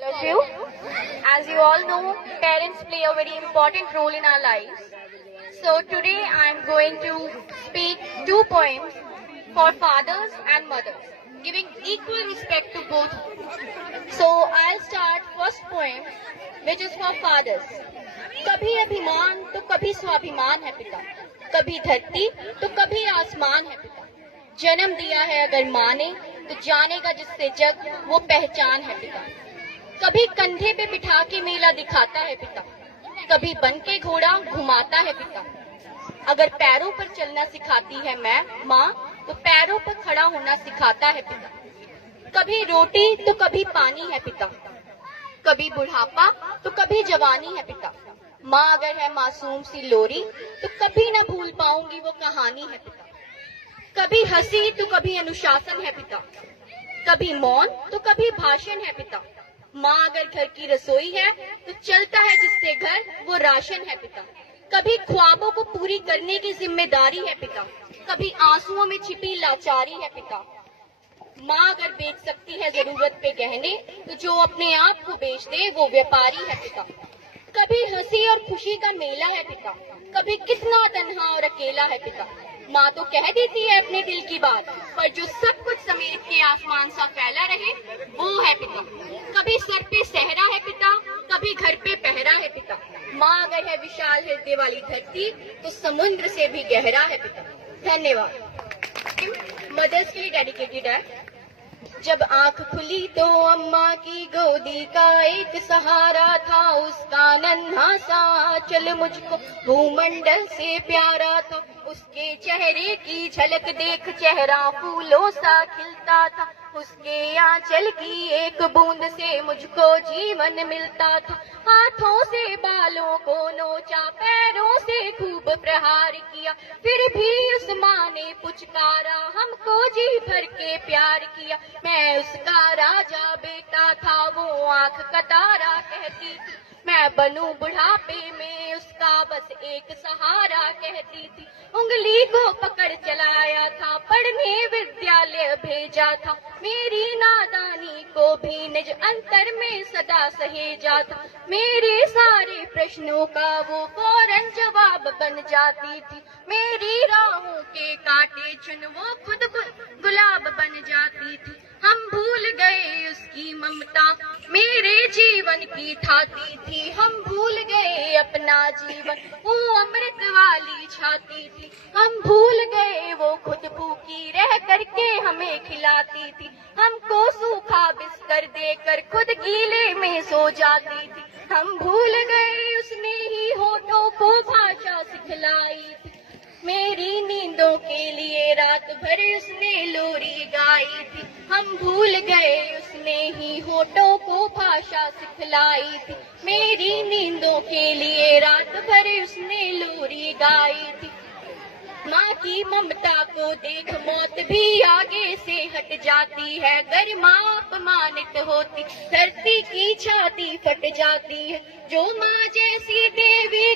All of you. As you all know, parents play a very important role in our lives. So today I am going to speak two poems for fathers and mothers, giving equal respect to both. So I'll start first poem, which is for fathers. कभी अभिमान तो कभी स्वाभिमान है पिता, कभी धरती तो कभी आसमान है पिता। जन्म दिया है अगर माँ ने तो जानेगा जिससे जग वो पहचान है पिता। कभी कंधे पे बिठा के मेला दिखाता है पिता, कभी बन के घोड़ा घुमाता है पिता। अगर पैरों पर चलना सिखाती है माँ तो पैरों पर खड़ा होना सिखाता है पिता। कभी रोटी तो कभी पानी है पिता, कभी बुढ़ापा तो कभी जवानी है पिता। माँ अगर है मासूम सी लोरी तो कभी न भूल पाऊंगी वो कहानी है पिता। कभी हंसी तो कभी अनुशासन है पिता, कभी मौन तो कभी भाषण है पिता। माँ अगर घर की रसोई है तो चलता है जिससे घर वो राशन है पिता। कभी ख्वाबों को पूरी करने की जिम्मेदारी है पिता, कभी आंसुओं में छिपी लाचारी है पिता। माँ अगर बेच सकती है जरूरत पे गहने तो जो अपने आप को बेच दे वो व्यापारी है पिता। कभी हंसी और खुशी का मेला है पिता, कभी कितना तन्हा और अकेला है पिता। माँ तो कह देती है अपने दिल की बात, पर जो सब कुछ समेट के आसमान सा फैला रहे वो है पिता। कभी सर पे सहरा है पिता, कभी घर पे पहरा है पिता। माँ अगर है विशाल हृदय वाली धरती तो समुद्र से भी गहरा है पिता। धन्यवाद। मदर्स के लिए डेडिकेटेड है। जब आंख खुली तो अम्मा की गोदी का एक सहारा था, उसका नन्हा सा चल मुझको भूमंडल से प्यारा था। उसके चेहरे की झलक देख चेहरा फूलों सा खिलता था, उसके आंचल की एक बूंद से मुझको जीवन मिलता था। हाथों से बालों को नोचा, पैरों से खूब प्रहार किया, फिर भी उस माँ ने पुचकारा, हमको जी भर के प्यार किया। मैं उसका राजा बेटा था, वो आंख का तारा कहती थी। मैं बनूं बुढ़ापे में उसका बस एक सहारा कहती थी। उंगली को पकड़ चलाया था, पढ़ने विद्यालय भेजा था, मेरी नादानी को भी निज अंतर में सदा सहेजा था। मेरे सारे प्रश्नों का वो फौरन जवाब बन जाती थी, मेरी राहों के काटे चुन वो खुद गुलाब बन जाती थी। हम भूल गए उसकी ममता मेरे जीवन की थाती थी, हम भूल गए अपना जीवन वो अमृत वाली छाती थी। हम भूल गए वो खुद भूखी रह करके हमें खिलाती थी, हमको सूखा बिस्तर देकर खुद गीले में सो जाती थी। हम भूल गए उसने ही होठों को भाषा सिखलाई थी, मेरी नींदों के लिए रात भर उसने लोरी गाई थी। हम भूल गए उसने ही होठों को भाषा सिखलाई थी, मेरी नींदों के लिए रात भर उसने लोरी गाई थी। माँ की ममता को देख मौत भी आगे से हट जाती है, अगर माँ अपमानित होती धरती की छाती फट जाती है। जो माँ जैसी देवी